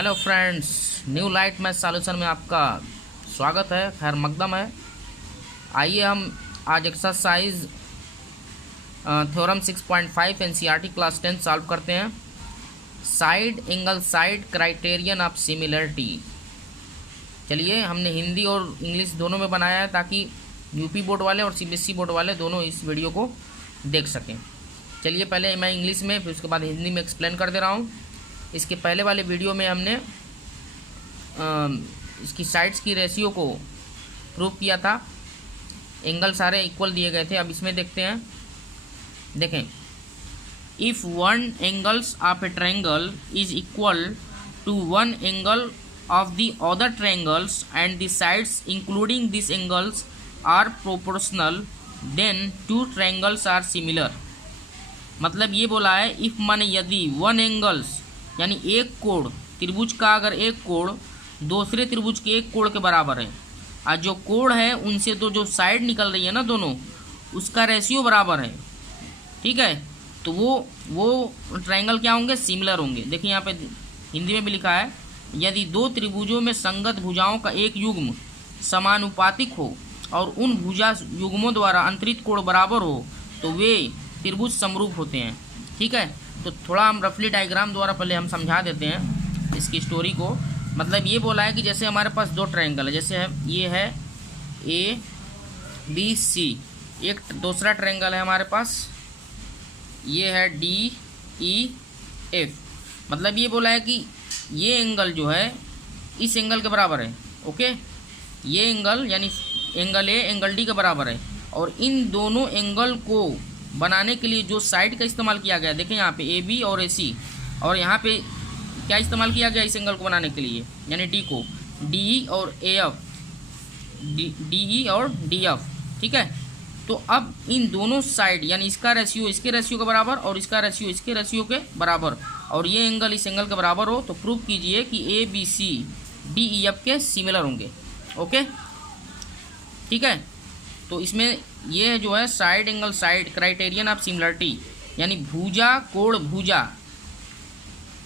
Hello friends, new light math solution में आपका स्वागत है। खैर मकदम है। आइए हम आज exercise theorem 6.5 NCERT class 10 solve करते हैं। Side angle side criterion of similarity. चलिए, हमने हिंदी और इंग्लिश दोनों में बनाया है ताकि यूपी बोर्ड वाले और सीबीएसई बोर्ड वाले दोनों इस वीडियो को देख सकें। चलिए, पहले मैं इंग्लिश में फिर उसके बाद हिंदी में एक्सप्लेन कर दे रहा हूँ। इसके पहले वाले वीडियो में हमने इसकी साइड्स की रेशियो को प्रूव किया था। एंगल सारे इक्वल दिए गए थे। अब इसमें देखते हैं। देखें, if one angles of a triangle is equal to one angle of the other triangles and the sides including this angles are proportional, then two triangles are similar. मतलब ये बोला है, इफ़ माने यदि वन एंगल्स यानी एक कोण त्रिभुज का अगर एक कोण दूसरे त्रिभुज के एक कोण के बराबर है और जो कोण है उनसे तो जो साइड निकल रही है ना दोनों, उसका रेशियो बराबर है। ठीक है, तो वो ट्रायंगल क्या होंगे? सिमिलर होंगे। देखिए यहाँ पे हिंदी में भी लिखा है, यदि दो त्रिभुजों में संगत भुजाओं का एक युग्म समानुपातिक हो और उन भुजा युग्मों द्वारा अंतरित कोण बराबर हो तो वे त्रिभुज समरूप होते हैं। ठीक है, तो थोड़ा हम रफली डायग्राम द्वारा पहले हम समझा देते हैं इसकी स्टोरी को। मतलब ये बोला है कि जैसे हमारे पास दो ट्रायंगल है, जैसे ये है ए बी सी, एक दूसरा ट्रायंगल है हमारे पास, ये है डी ई एफ। मतलब ये बोला है कि ये एंगल जो है इस एंगल के बराबर है। ओके, ये एंगल यानी एंगल ए एंगल डी के बराबर है और इन दोनों एंगल को बनाने के लिए जो साइड का इस्तेमाल किया गया, देखें यहाँ पे ए बी और ए सी, और यहाँ पे क्या इस्तेमाल किया गया इस एंगल को बनाने के लिए, यानी डी को डी ई और ए एफ, डी ई और डी एफ। ठीक है, तो अब इन दोनों साइड यानी इसका रेशियो इसके रेशियो के बराबर और इसका रेशियो इसके रेशियो के बराबर और ये एंगल इस एंगल के बराबर हो तो प्रूव कीजिए कि A B C D E F के सिमिलर होंगे। ओके, ठीक है, तो इसमें ये जो है side angle side criterion of similarity यानी भुजा कोण भुजा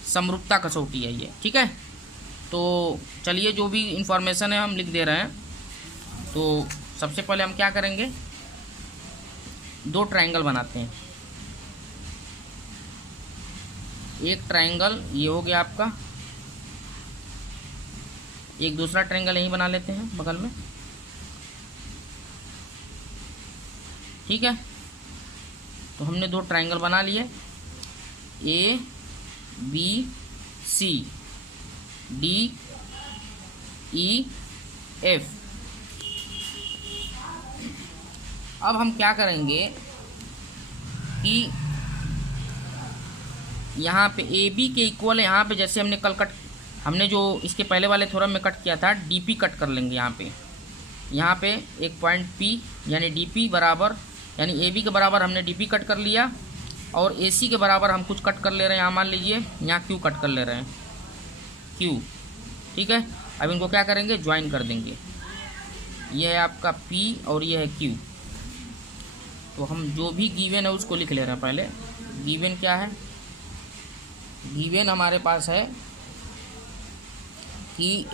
समरूपता कसौटी है ये। ठीक है, तो चलिए जो भी इंफॉर्मेशन है हम लिख दे रहे हैं। तो सबसे पहले हम क्या करेंगे, दो ट्रायंगल बनाते हैं। एक ट्रायंगल ये हो गया आपका, एक दूसरा ट्रायंगल यहीं बना लेते हैं बगल में। ठीक है, तो हमने दो ट्रायंगल बना लिए, A B C D E F. अब हम क्या करेंगे कि यहाँ पे ए बी के इक्वल है, यहाँ पे जैसे हमने जो इसके पहले वाले थ्योरम में कट किया था, डी पी कट कर लेंगे। यहाँ पे एक पॉइंट पी यानी डी पी बराबर यानी ए बी के बराबर हमने डी पी कट कर लिया और ए सी के बराबर हम कुछ कट कर ले रहे हैं। यहाँ मान लीजिए यहाँ क्यू कट कर ले रहे हैं, क्यू। ठीक है, अब इनको क्या करेंगे, ज्वाइन कर देंगे। ये है आपका पी और ये है क्यू। तो हम जो भी गिवन है उसको लिख ले रहे हैं। पहले गिवन क्या है, गिवन हमारे पास है कि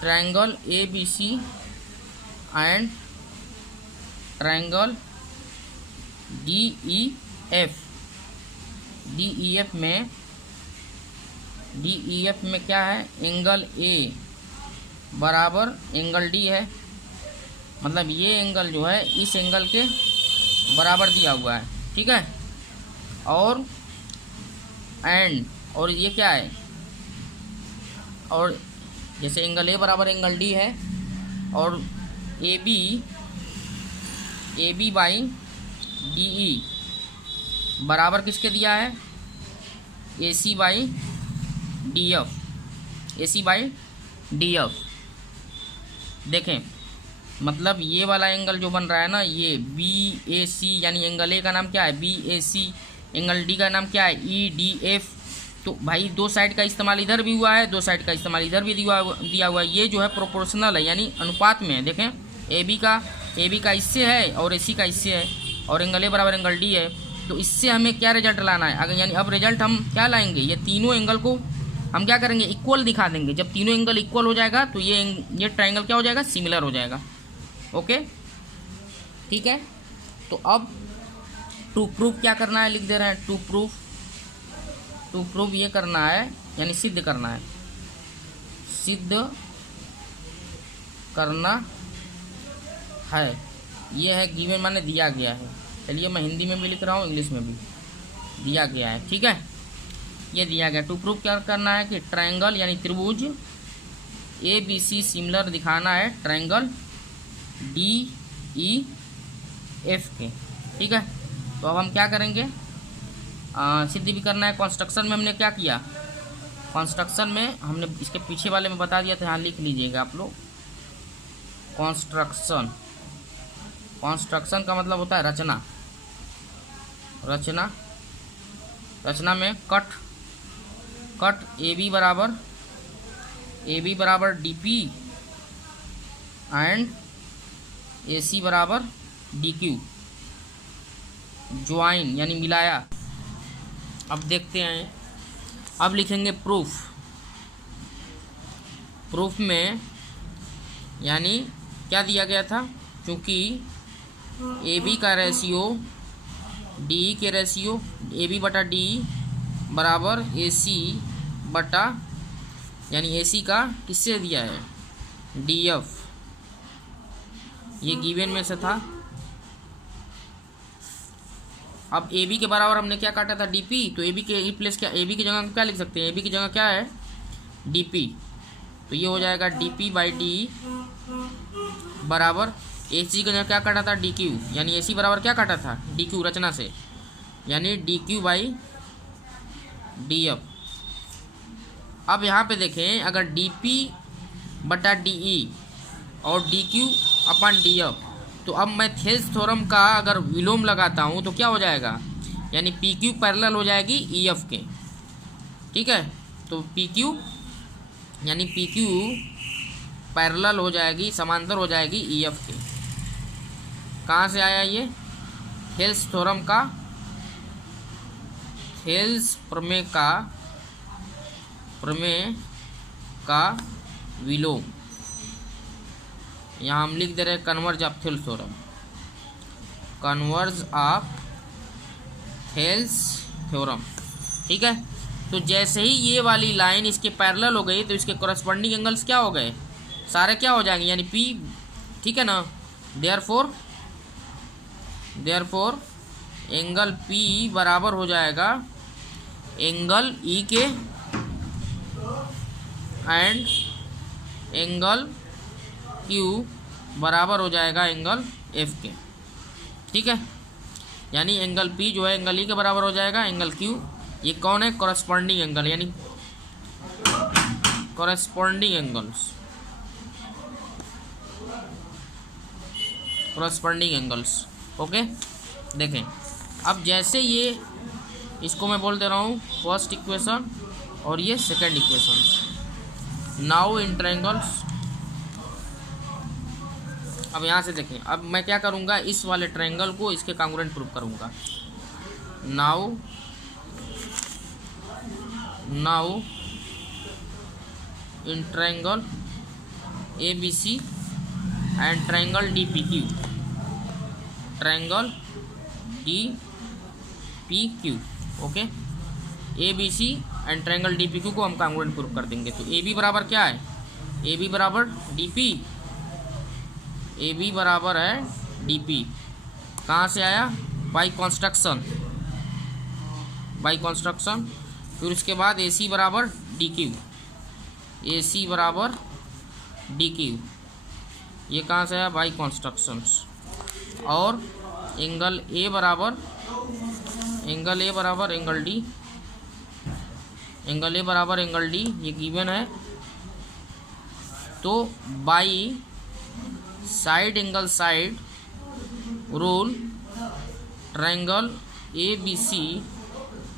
triangle A B C and triangle D E F. D E F में क्या है, एंगल ए बराबर एंगल डी है। मतलब ये एंगल जो है इस एंगल के बराबर दिया हुआ है। ठीक है, और ये क्या है, और जैसे एंगल ए बराबर एंगल डी है और A B by D E बराबर किसके दिया है, A C by D F. देखें, मतलब ये वाला एंगल जो बन रहा है ना, ये बी ए सी यानी एंगल ए का नाम क्या है, बी ए सी, एंगल डी का नाम क्या है, ई डी एफ। तो भाई दो साइड का इस्तेमाल इधर भी हुआ है, दो साइड का इस्तेमाल इधर भी दिया हुआ है। ये जो है प्रोपोर्शनल है यानी अनुपात में है। देखें, ए बी का इससे है और ए सी का इससे है और एंगल ए बराबर एंगल डी है। तो इससे हमें क्या रिजल्ट लाना है, अगर यानी अब रिजल्ट हम क्या लाएंगे, ये तीनों एंगल को हम क्या करेंगे, इक्वल दिखा देंगे। जब तीनों एंगल इक्वल हो जाएगा तो ये ट्रायंगल क्या हो जाएगा, सिमिलर हो जाएगा। ओके, ठीक है। तो अब टू प्रूफ क्या करना है, लिख दे रहे हैं। टू प्रूफ ये करना है, यानी सिद्ध करना है, सिद्ध करना है। ये है गिवन माने दिया गया है। चलिए मैं हिंदी में भी लिख रहा हूँ, इंग्लिश में भी दिया गया है, ठीक है। ये दिया गया। टू प्रूफ क्या करना है कि ट्रायंगल यानी त्रिभुज ABC सिमिलर दिखाना है ट्रायंगल DEF के, ठीक है। तो अब हम क्या करेंगे, सिद्ध भी करना है। कंस्ट्रक्शन में हमने क्या किया, कंस्ट्रक्शन में हमने इसके पीछे वाले में बता दिया था, यहाँ लिख लीजिएगा आप लोग। कंस्ट्रक्शन का मतलब होता है रचना। रचना में कट AB बराबर DP एंड AC बराबर DQ, ज्वाइन यानी मिलाया। अब देखते हैं, अब लिखेंगे प्रूफ में यानी क्या दिया गया था, क्योंकि AB का रेशियो DE के रेशियो AB बटा DE बराबर AC बटा यानी AC का किससे दिया है, DF। ये गिवन में से था। अब AB के बराबर हमने क्या काटा था, DP। तो AB के प्लेस क्या, AB की जगह क्या लिख सकते हैं, AB की जगह क्या है, DP। तो ये हो जाएगा DP बाई DE बराबर AC की जगह क्या काटा था, DQ, यानी AC बराबर क्या काटा था, DQ रचना से, यानी DQ बाई DF। अब यहाँ पे देखें, अगर DP बटा DE और DQ अपन DF, तो अब मैं थेल्स थ्योरम का अगर विलोम लगाता हूँ तो क्या हो जाएगा, यानी PQ पैरेलल हो जाएगी EF के, ठीक है। तो PQ यानी PQ पैरेलल हो जाएगी, समांतर हो जाएगी EF के। कहाँ से आया ये, थेल्स थ्योरम का, थेल्स प्रमेय का विलोम। यहाँ हम लिख दे रहे हैं converse of Thales theorem, converse of Thales theorem, ठीक है। तो जैसे ही ये वाली लाइन इसके पैरेलल हो गई तो इसके कॉरस्पॉन्डिंग एंगल्स क्या हो गए, सारे क्या हो जाएंगे, यानी P, ठीक है ना। देयरफॉर एंगल P बराबर हो जाएगा एंगल E के एंड एंगल Q बराबर हो जाएगा एंगल F के, ठीक है। यानी एंगल P जो है एंगल E के बराबर हो जाएगा एंगल Q। ये कौन है, कॉरस्पॉन्डिंग एंगल, यानी कॉरस्पॉन्डिंग एंगल्स, ओके। देखें, अब जैसे ये इसको मैं बोल दे रहा हूँ फर्स्ट इक्वेशन और ये second equation. Now in triangles, अब यहाँ से देखें, अब मैं क्या करूँगा, इस वाले ट्रायंगल को इसके कॉन्ग्रुएंट प्रूव करूँगा। Now in triangle ABC and triangle DPQ, triangle DPQ, okay. ABC and triangle DPQ को हम कॉन्ग्रुएंट प्रूव कर देंगे। तो AB बराबर क्या है, AB बराबर DP, AB बराबर है DP। कहाँ से आया, बाई कंस्ट्रक्शन। फिर उसके बाद AC बराबर DQ, AC बराबर DQ, ये कहाँ से आया, बाई कंस्ट्रक्शंस। और एंगल A बराबर एंगल D, ये गिवन है। तो by side rule triangle ABC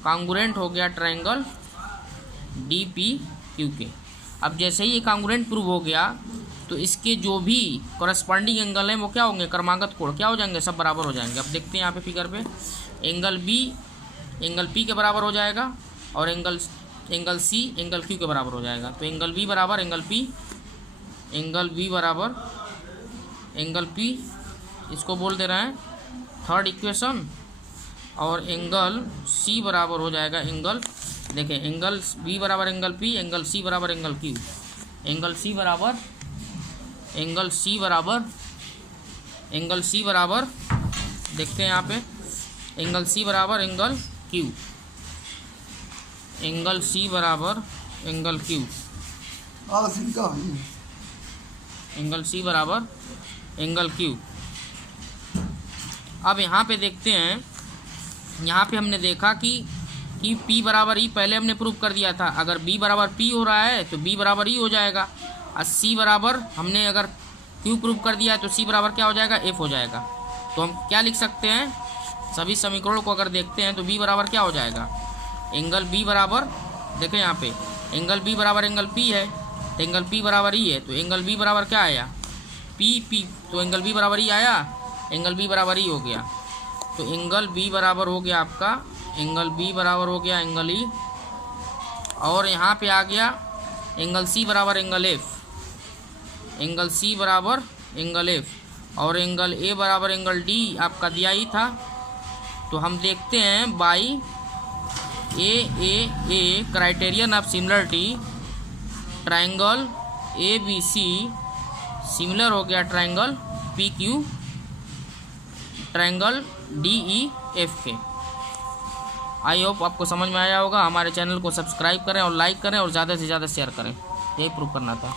congruent हो गया ट्रायंगल DPQ के। अब जैसे ही ये कॉन्ग्रुएंट प्रूव हो गया तो इसके जो भी कॉरस्पॉन्डिंग एंगल हैं वो क्या होंगे, क्रमागत कोण क्या हो जाएंगे, सब बराबर हो जाएंगे। अब देखते हैं यहाँ पे फिगर पे, एंगल P के बराबर हो जाएगा और angle angle C angle Q के बराबर हो जाएगा। तो एंगल बी बराबर एंगल पी, एंगल बी बराबर एंगल पी, इसको बोल दे रहे हैं थर्ड इक्वेशन। और एंगल सी बराबर हो जाएगा एंगल, देखें एंगल बी बराबर एंगल पी, एंगल सी बराबर एंगल क्यू, एंगल सी बराबर एंगल सी बराबर एंगल सी बराबर देखते हैं यहाँ पे एंगल सी बराबर एंगल क्यू, एंगल सी बराबर एंगल क्यू, एंगल सी बराबर एंगल क्यू। अब यहाँ पे देखते हैं, यहाँ पे हमने देखा कि P बराबर ई पहले हमने प्रूव कर दिया था। अगर B बराबर P हो रहा है तो B बराबर ई हो जाएगा, और C बराबर हमने अगर Q प्रूव कर दिया है तो C बराबर क्या हो जाएगा, F हो जाएगा। तो हम क्या लिख सकते हैं, सभी समीकरणों को अगर देखते हैं तो B बराबर क्या हो जाएगा, एंगल B बराबर, देखें यहाँ पे एंगल B बराबर एंगल P है, तो एंगल P बराबर ई है, तो एंगल B बराबर क्या आया, P, तो एंगल B बराबर ई आया, एंगल B बराबर ई हो गया। तो एंगल B बराबर हो गया आपका, एंगल B बराबर हो गया एंगल ई, और यहाँ पे आ गया एंगल C बराबर एंगल F, एंगल C बराबर एंगल F, और एंगल A बराबर एंगल D आपका दिया ही था। तो हम देखते हैं by A criterion of similarity, triangle ABC similar हो गया ट्रायंगल PQ, ट्रायंगल DEF के। आई होप आपको समझ में आया होगा। हमारे चैनल को सब्सक्राइब करें और लाइक करें और ज़्यादा से ज़्यादा शेयर करें, यही प्रूव करना था।